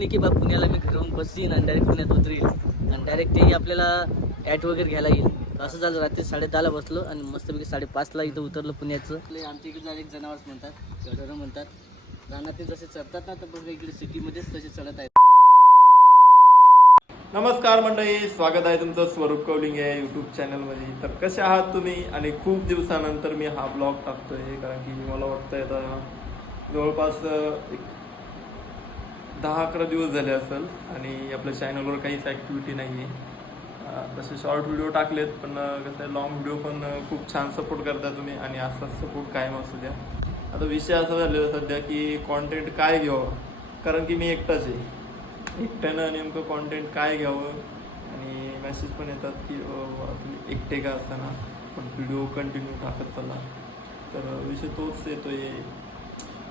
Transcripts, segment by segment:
नाही की बा पुण्याला मी घरून बस येईन आणि डायरेक्ट पुण्यात उतरेल आणि डायरेक्ट ते आपल्याला ॲट वगैरे घ्यायला येईल. असं झालं रात्री साडेदहाला बसलो आणि मस्तपैकी साडेपाचला इथं उतरलं पुण्याचं. आमच्या इकडे एक जनावरच म्हणतात गडरं म्हणतात. रानात ते जसे चढतात ना तर बघा इकडे सिटीमध्येच तसे चढत आहेत. नमस्कार मंडळी स्वागत आहे तुमचं स्वरूप कौलिंग या यूट्यूब चॅनलमध्ये तर कसे आहात तुम्ही? आणि खूप दिवसानंतर मी हा ब्लॉग टाकतोय कारण की मला वाटतं आता जवळपास एक दहा अकरा दिवस झाले असेल आणि आपल्या चॅनलवर काहीच ॲक्टिव्हिटी नाही आहे तसे शॉर्ट व्हिडिओ टाकलेत पण कसं आहे लॉंग व्हिडिओ पण खूप छान सपोर्ट करता तुम्ही आणि असाच सपोर्ट कायम असू द्या. आता विषय असा झालेला सध्या की कॉन्टेंट काय घ्यावं? कारण की मी एकटाच आहे. एकट्यानं नेमकं कॉन्टेंट काय घ्यावं? आणि मेसेज पण येतात की तुम्ही एकटे का असताना पण व्हिडिओ कंटिन्यू टाकत चला. तर विषय तोच येतो आहे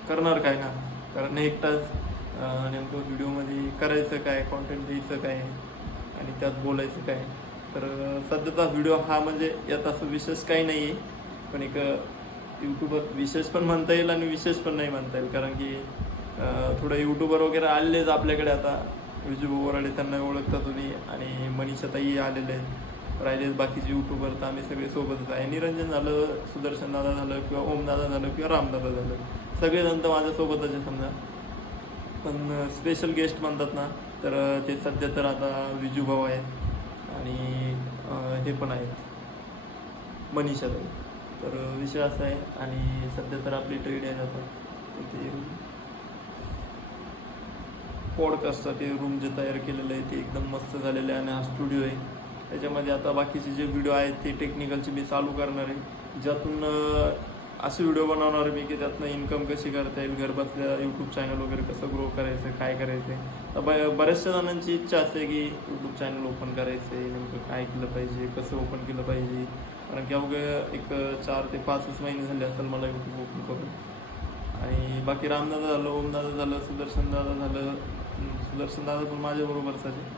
करणार काय ना? कारण एकटाच नेमकं व्हिडिओमध्ये करायचं काय कॉन्टेंट द्यायचं काय आणि त्यात बोलायचं काय. तर सध्याचा व्हिडिओ हा म्हणजे यात असं विशेष काही नाही आहे. पण एक यूट्यूबर विशेष पण म्हणता येईल आणि विशेष पण नाही म्हणता येईल. कारण की थोडं यूट्यूबर वगैरे आलेलेच आपल्याकडे आता. विजू बोराडे त्यांना ओळखता तुम्ही आणि मनीषा ताई आलेले आहेत. राहिलेच बाकीचे यूट्यूबर तर आम्ही सगळे सोबतच आहे. निरंजन झालं सुदर्शन दादा झालं किंवा ओमदादा झालं किंवा रामदादा झालं. सगळेजण तर माझ्यासोबतच आहे समजा. पण स्पेशल गेस्ट म्हणतात ना तर ते सध्या तर आता विजूभाऊ आहेत आणि हे पण आहेत. मनीषा ताई. तर विषय असा आहे आणि सध्या तर आपली ट्रेड आहे जातात तर ते पॉडकास्टसाठी रूम जे तयार केलेलं आहे ते एकदम मस्त झालेलं आहे आणि हा स्टुडिओ आहे. त्याच्यामध्ये आता बाकीचे जे व्हिडिओ आहेत ते टेक्निकलचे मी चालू करणार आहे. ज्यातून असे व्हिडिओ बनवणार आहे मी की त्यातनं इन्कम कशी करता येईल घर बसल्या यूट्यूब चॅनल वगैरे कसं ग्रो करायचं काय करायचं? तर ब बऱ्याचशा जणांची इच्छा असते की यूट्यूब चॅनल ओपन करायचं आहे नेमकं काय केलं पाहिजे कसं ओपन केलं पाहिजे? कारण की अवघं एक चार ते पाचच महिने झाले असेल मला यूट्यूब ओपन करून. आणि बाकी रामदादा झालं ओमदादा झालं सुदर्शन दादा झालं सुदर्शन दादा पण माझ्याबरोबरच आहे.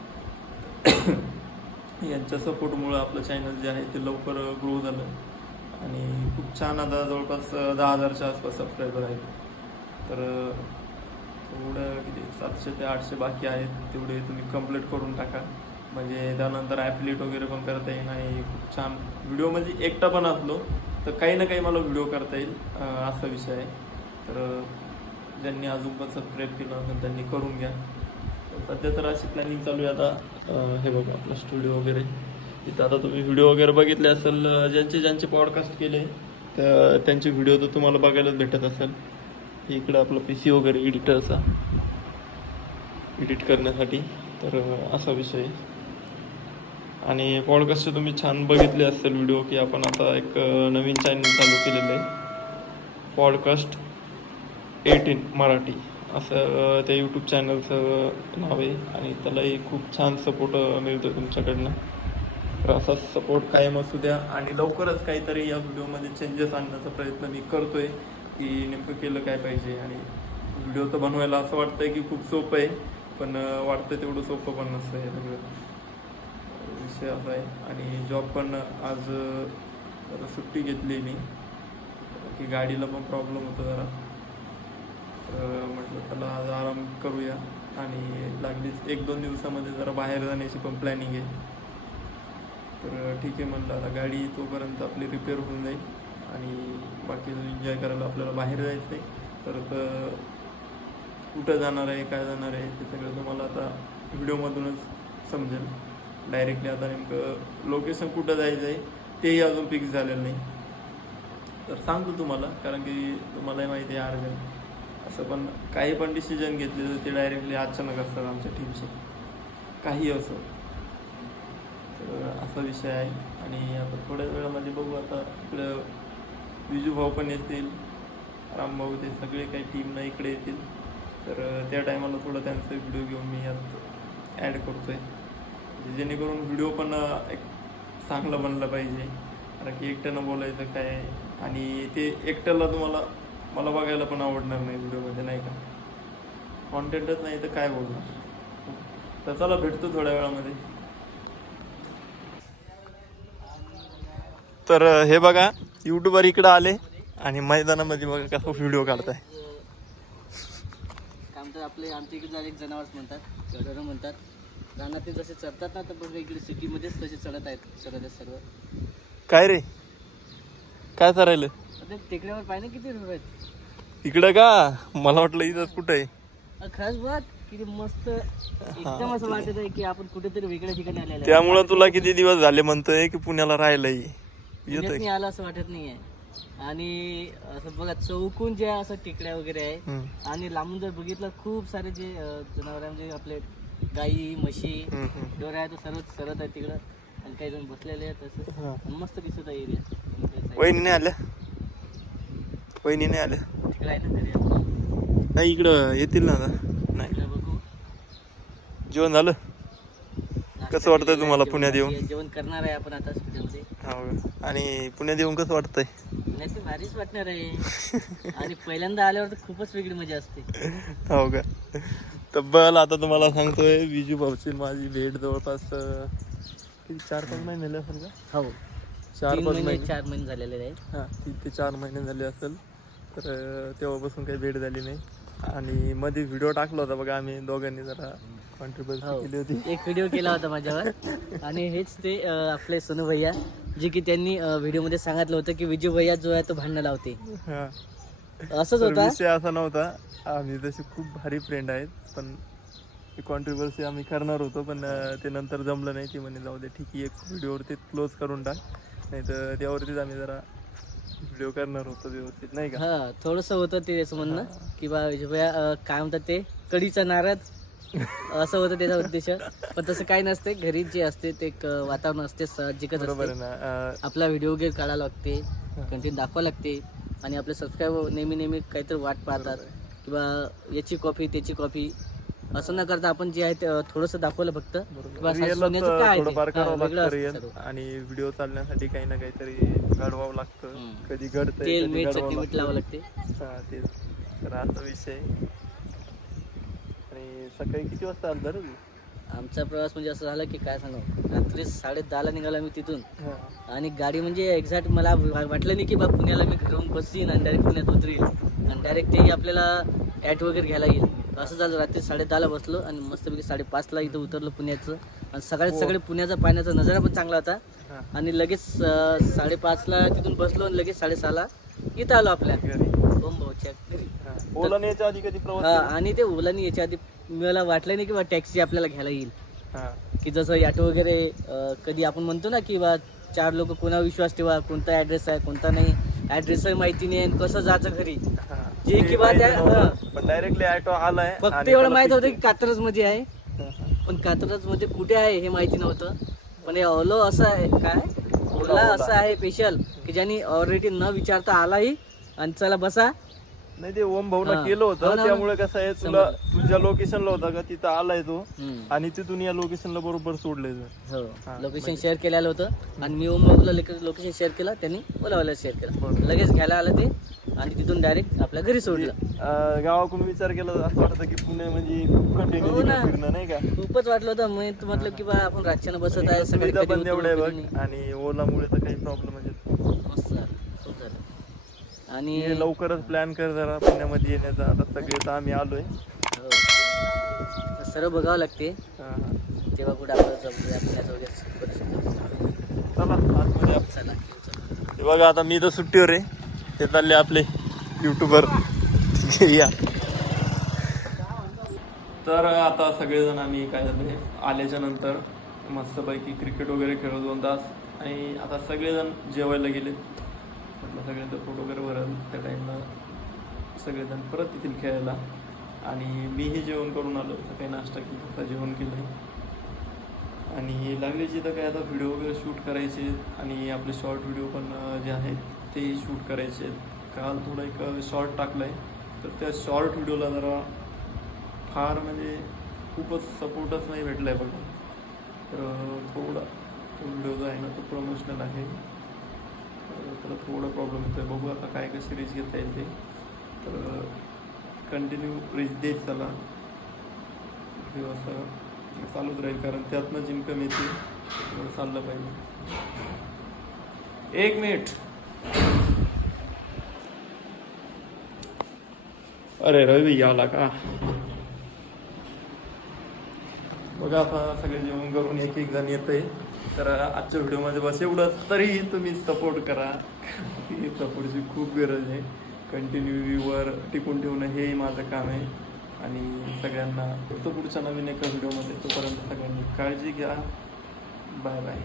यांच्या सपोर्टमुळं आपलं चॅनल जे आहे ते लवकर ग्रो झालं. आणि खूप छान आता जवळपास दहा हजारच्या आसपास सबस्क्रायबर आहेत. तर तेवढं किती? सातशे ते आठशे बाकी आहेत. तेवढे तुम्ही कंप्लीट करून टाका. म्हणजे त्यानंतर ॲप्लिट वगैरे पण करता येईल आणि खूप छान व्हिडिओ म्हणजे एकटा पण असलो तर काही ना काही मला व्हिडिओ करता येईल असा विषय आहे. तर ज्यांनी अजून पण सबस्क्राईब केलं असेल त्यांनी करून घ्या. सध्या तर अशी प्लॅनिंग चालू आहे आता हे बघा आपला स्टुडिओ वगैरे. तिथं आता तुम्ही व्हिडिओ वगैरे बघितले असेल ज्यांचे ज्यांचे पॉडकास्ट केले तर त्यांचे व्हिडिओ तर तुम्हाला बघायलाच भेटत असेल. इकडं आपलं पी सी वगैरे एडिटरचा एडिट करण्यासाठी. तर असा विषय. आणि पॉडकास्टचे तुम्ही छान बघितले असतील व्हिडिओ की आपण आता एक नवीन चॅनल चालू केलेलं आहे. Podcast eighteen Marathi. असं त्या यूट्यूब चॅनलचं नाव आहे. आणि त्यालाही खूप छान सपोर्ट मिळतो तुमच्याकडनं. तर सपोर्ट कायम असू द्या. आणि लवकरच काहीतरी या व्हिडिओमध्ये चेंजेस आणण्याचा प्रयत्न मी करतोय की नेमकं केलं काय पाहिजे. आणि व्हिडिओ तर बनवायला असं वाटतंय की खूप सोपं आहे पण वाटतं तेवढं सोपं पण नसतं हे सगळं. विषय असा आहे. आणि जॉब पण आज सुट्टी घेतली मी. की गाडीला पण प्रॉब्लेम होता जरा. तर म्हटलं त्याला आज आराम करूया. आणि लागलीच एक दोन दिवसामध्ये जरा बाहेर जाण्याची पण प्लॅनिंग आहे. तर ठीक आहे म्हटलं आता गाडी तोपर्यंत आपली रिपेअर होऊन जाईल आणि बाकी एन्जॉय करायला आपल्याला बाहेर जायचं आहे तर कुठं जाणार आहे काय जाणार आहे ते सगळं तुम्हाला आता व्हिडिओमधूनच समजेल. डायरेक्टली आता नेमकं लोकेशन कुठं जायचं आहे तेही अजून फिक्स झालेलं नाही. तर सांगतो तुम्हाला कारण की तुम्हालाही माहिती आहे अर्जंट. असं पण काही पण डिसिजन घेतले तर ते डायरेक्टली अचानक असतात आमच्या टीमचे काही असो. तर असा विषय आहे. आणि आता थोड्या वेळामध्ये बघू आता इकडं विजूभाऊ पण येतील रामभाऊ ते सगळे काही टीमनं इकडे येतील. तर त्या टायमाला थोडं त्यांचा व्हिडिओ घेऊन मी यात ॲड करतो आहे म्हणजे जेणेकरून व्हिडिओ पण एक चांगला बनला पाहिजे. कारण की एकट्यानं बोलायचं काय आणि ते एकट्याला तुम्हाला मला बघायला पण आवडणार नाही व्हिडिओमध्ये नाही का? कॉन्टेंटच नाही तर काय बोलणार? तर चला भेटतो थोड्या वेळामध्ये. तर हे बघा युट्यूबर इकडं आले आणि मैदानामध्ये बघा कसा व्हिडिओ काढताय. तर आपले आमच्या इकडे एक जनावरच म्हणतात गडरं म्हणतात. रानात जसे चरतात ना तर बघा इकडे सिटीमध्येच तसे चढत आहेत चढत आहेत सर्व. काय रे? काय चारायलं टेकड्यावर पाहिजे किती रुपये आहेत? इकडं का? मला वाटलं इथं कुठं आहे. खरंच बघ किती मस्त एकदम असं वाटत आहे की आपण कुठेतरी वेगळ्या ठिकाणी आलेलं. त्यामुळं तुला किती दिवस झाले म्हणतोय की पुण्याला राहायलाय पुण्यात नाही आलं असं वाटत नाहीये. आणि असं बघा चौकून जे असं टेकड्या वगैरे आहे आणि लांबून जर बघितलं खूप सारे जे जनावर म्हणजे आपले गाई म्हशी. डोरे आहे तो सर्व सरत आहे तिकडं. आणि काही जण बसलेले आहेत असं मस्त दिसत आहे एरिया वहिनी नाही आल्या वहिनी नाही आल्या तिकडे आहे ना घरी नाही इकडं येतील ना आता. नाही. बघू. जेवण झालं? कसं वाटतंय तुम्हाला पुण्यात येऊन? जेवण करणार आहे आपण आता स्टुडिओमध्ये. हो? आणि पुण्यात येऊन कसं वाटतंय? नाही ते भारीच वाटणार आहे. आणि पहिल्यांदा आल्यावर तर खूपच वेगळी मजा असते. हो का? तब्बल आता तुम्हाला सांगतोय विजू भाऊची माझी भेट जवळपास किती चार पाच महिने झाले असेल का? हो. चार पाच महिने चार महिने झालेले आहेत. हा तीन ते चार महिने झाले असेल. तर तेव्हापासून काही भेट झाली नाही. आणि मध्ये व्हिडिओ टाकला होता बघा आम्ही दोघांनी जरा. हो. केली होती. एक व्हिडिओ केला होता माझ्यावर. आणि हेच ते अं, आपले सोनू भैया जे की त्यांनी व्हिडिओमध्ये सांगितलं होतं की विजय भैया जो आहे तो भांडणं लावते. हा. असंच तर होता? विषय असा नव्हता. आम्ही तसे खूप भारी फ्रेंड आहेत पण कॉन्ट्रीवर्सी आम्ही करणार होतो पण अं, ते नंतर जमलं नाही. ती म्हणे जाऊ दे ठीक आहे एक व्हिडिओवरती क्लोज करून टाक. नाही तर त्यावरतीच आम्ही जरा व्हिडिओ करणार होतो व्यवस्थित नाही का? हा थोडस होतं ते त्याचं म्हणणं. की बा विजय भैया अं, काय म्हणतात ते? कढीचा नारद. असं होतं त्याचा उद्देश. पण तसं काही नसते. घरी जे असते ते एक वातावरण असते साहजिकच बरोबर असते. आहे ना. अं, आपला व्हिडिओ वगैरे काढायला लागते कंटेंट दाखवावं लागते आणि आपले सबस्क्राईबर नेहमी नेहमी काहीतरी वाट पाहतात किंवा याची कॉफी त्याची कॉफी असं न करता आपण जे आहे ते थोडंसं दाखवलं फक्त. किंवा Real च सोन्याचं काय आहे ते? थोडंफार हा, करावं वेगळं लागतं असतं रिअल सर्व. आणि व्हिडिओ चालण्यासाठी काही ना काहीतरी घडवावं लागतं. हम्म. कधी घडतंय तेल कधी मीठ घडवावं चटणी मीठ लावावं लागतं. लागते हा तेच. तर असा विषय. आणि सकाळी किती वाजता आलं रे तू? आमचा प्रवास म्हणजे असं झालं की काय सांगू रात्री साडे दहाला निघाला मी तिथून हा. आणि गाडी म्हणजे एक्झॅक्ट मला वाटलं नाही की बा पुण्याला मी घरून बसीन आणि डायरेक्ट पुण्यात उतरील आणि डायरेक्ट ते आपल्याला ॲट वगैरे घ्यायला येईल असं झालं रात्री साडे दहाला बसलो आणि मस्तपैकी साडेपाचला इथं उतरलो पुण्याचं आणि सगळ्यात सगळे पुण्याचा पाण्याचा नजारा पण चांगला होता हा. आणि लगेच साडेपाचला तिथून बसलो आणि लगेच साडेसहाला इथं आलो आपल्या ओम भाऊच्या घरी हा. ओलाने याच्या आधी कधी प्रवास हा? आणि ते ओलानी याच्या आधी मला वाटलं नाही की बा टॅक्सी आपल्याला घ्यायला येईल हा. की जसं ॲटो वगैरे अं, कधी आपण म्हणतो ना की बा चार लोक कोणावर विश्वास ठेवा कोणता ॲड्रेस आहे कोणता नाही ॲड्रेसही माहिती नाही आणि कसं जायचं घरी हा. जे किंवा त्या- नव्हतं. पण डायरेक्टली ऑटो आलाय फक्त आणि एवढं त्याला माहीत होतं की कात्रजमध्ये आहे. पण कात्रजमध्ये कुठे आहे हे माहिती नव्हतं पण हे ओलो असं आहे काय ओला ओला. असं आहे स्पेशल की ज्यांनी ऑलरेडी न विचारता आलाही आणि चला बसा नाही ते ओम भाऊला हा. केलं हो होतं ना, त्यामुळे कसं आहे तुला तुझ्या लोकेशनला होता का? तिथं आलाय तो. हम्म. आणि तिथून या लोकेशनला बरोबर सोडले हो. हा, लोकेशन शेअर केलेलं होतं. आणि मी ओम बाबूला लोकेशन शेअर केलं त्यांनी ओलावाला शेअर केलं. बरोबर. लगेच घ्यायला आलं ते आणि तिथून डायरेक्ट आपल्या घरी सोडलं. अं, गावाकडून विचार केला तर असं वाटतं की पुणे म्हणजे खूप कठीण हो आहे ना. तिकडे फिरणं नाही का? खूपच वाटलं होतं. मी म्हटलं की बा आपण रातच्यानं बसत आहे सकाळी सुविधा कधी पण उतरू, तेवढे कधी बघ. आणि ओलामुळे तर काही प्रॉब्लेम म्हणजे मस्त झालं खूप झालं आणि हे लवकरच प्लॅन कर जरा पुण्यामध्ये येण्याचा. आता सगळे तर आम्ही आलोय. हो. तर सर्व बघावं लागते. तेव्हा कुठं आपलं जमलं पुण्याचं वगैरे करू शकतो. चला आतमध्ये आप- चला चला. हे बघा आता मी तर सुट्टीवर आहे. ते चालले आपले युट्यूबर या. तर आता सगळेजण आम्ही काय झालं आल्याच्यानंतर मस्तपैकी क्रिकेट वगैरे खेळलो दोन तास. आणि आता सगळेजण जेवायला गेले मग सगळ्यांचं पोट वगैरे भरल त्या टाईमला सगळेजण परत येतील खेळायला. आणि मीही जेवण करून आलो सकाळी नाश्ता केला आता जेवण केलं. आणि लागले तर काय आता व्हिडिओ वगैरे शूट करायचे आणि आपले शॉर्ट व्हिडिओ पण जे आहेत ते शूट करायचे आहेत. काल थोडं एक शॉर्ट टाकलं आहे तर त्या शॉर्ट व्हिडिओला जरा फार म्हणजे खूपच सपोर्टच नाही भेटला आहे बघा. तर थोडा तो व्हिडिओ जो आहे ना तो प्रमोशनल आहे. त्याला थोडा प्रॉब्लेम येतो आहे बघू आता काय कशी रिच घेता येईल ते. तर कंटिन्यू रिच देत चला. असं चालूच राहील कारण त्यातनंच जिमकम येते. चाललं पाहिजे. एक मिनिट अरे रवी आला का? बघा आता सगळे जेवण करून एक एक जण येत आहे तर आजच्या व्हिडिओमध्ये बस एवढं. तरी तुम्ही सपोर्ट करा. सपोर्टची खूप गरज आहे. कंटिन्यू व्ह्यूवर टिकून ठेवणं हेही माझं काम आहे. आणि सगळ्यांना तो पुढच्या नवीन एका व्हिडिओमध्ये तोपर्यंत सगळ्यांनी काळजी घ्या. Bye bye